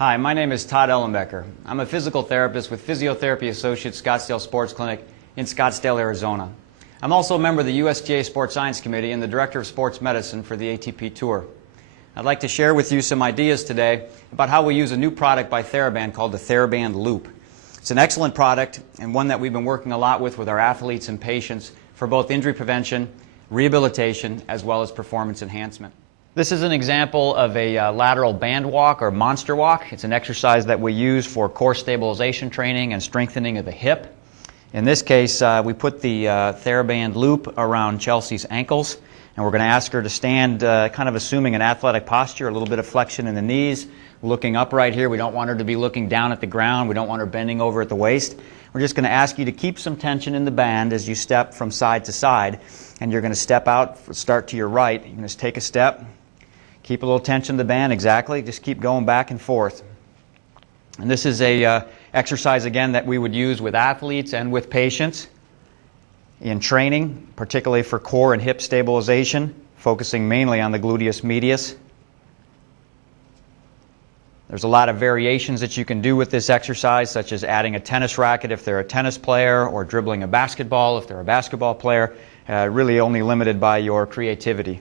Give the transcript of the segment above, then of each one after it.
Hi, my name is Todd Ellenbecker. I'm a physical therapist with Physiotherapy Associates Scottsdale Sports Clinic in Scottsdale, Arizona. I'm also a member of the USGA Sports Science Committee and the Director of Sports Medicine for the ATP Tour. I'd like to share with you some ideas today about how we use a new product by Thera-Band called the Thera-Band Loop. It's an excellent product and one that we've been working a lot with our athletes and patients for both injury prevention, rehabilitation, as well as performance enhancement. This is an example of a lateral band walk or monster walk. It's an exercise that we use for core stabilization training and strengthening of the hip. In this case, we put the Thera-Band Loop around Chelsea's ankles, and we're going to ask her to stand kind of assuming an athletic posture, a little bit of flexion in the knees, looking upright here. We don't want her to be looking down at the ground. We don't want her bending over at the waist. We're just going to ask you to keep some tension in the band as you step from side to side, and you're going to step out, start to your right. You're going to take a step. Keep a little tension in the band, exactly. Just keep going back and forth. And this is a exercise, again, that we would use with athletes and with patients in training, particularly for core and hip stabilization, focusing mainly on the gluteus medius. There's a lot of variations that you can do with this exercise, such as adding a tennis racket if they're a tennis player, or dribbling a basketball if they're a basketball player, really only limited by your creativity.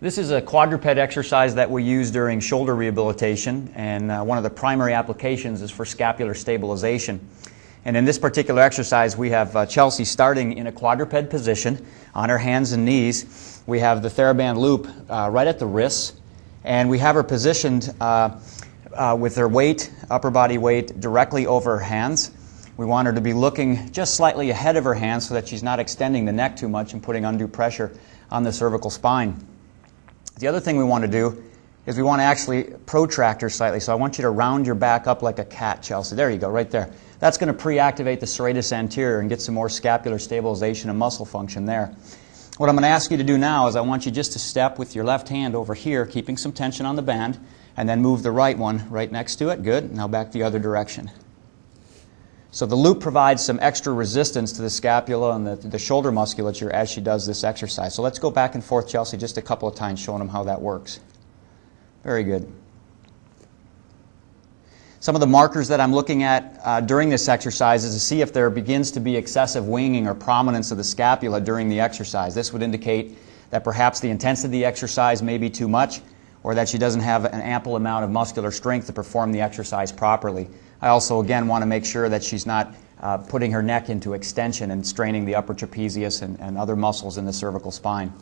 This is a quadruped exercise that we use during shoulder rehabilitation, and one of the primary applications is for scapular stabilization. And in this particular exercise, we have Chelsea starting in a quadruped position on her hands and knees. We have the Thera-Band Loop right at the wrists, and we have her positioned with her weight, upper body weight, directly over her hands. We want her to be looking just slightly ahead of her hands so that she's not extending the neck too much and putting undue pressure on the cervical spine. The other thing we want to do is we want to actually protract her slightly. So I want you to round your back up like a cat, Chelsea. There you go, right there. That's going to pre-activate the serratus anterior and get some more scapular stabilization and muscle function there. What I'm going to ask you to do now is I want you just to step with your left hand over here, keeping some tension on the band, and then move the right one right next to it. Good. Now back the other direction. So the loop provides some extra resistance to the scapula and the shoulder musculature as she does this exercise. So let's go back and forth, Chelsea, just a couple of times showing them how that works. Very good. Some of the markers that I'm looking at during this exercise is to see if there begins to be excessive winging or prominence of the scapula during the exercise. This would indicate that perhaps the intensity of the exercise may be too much, or that she doesn't have an ample amount of muscular strength to perform the exercise properly. I also, again, want to make sure that she's not putting her neck into extension and straining the upper trapezius and other muscles in the cervical spine.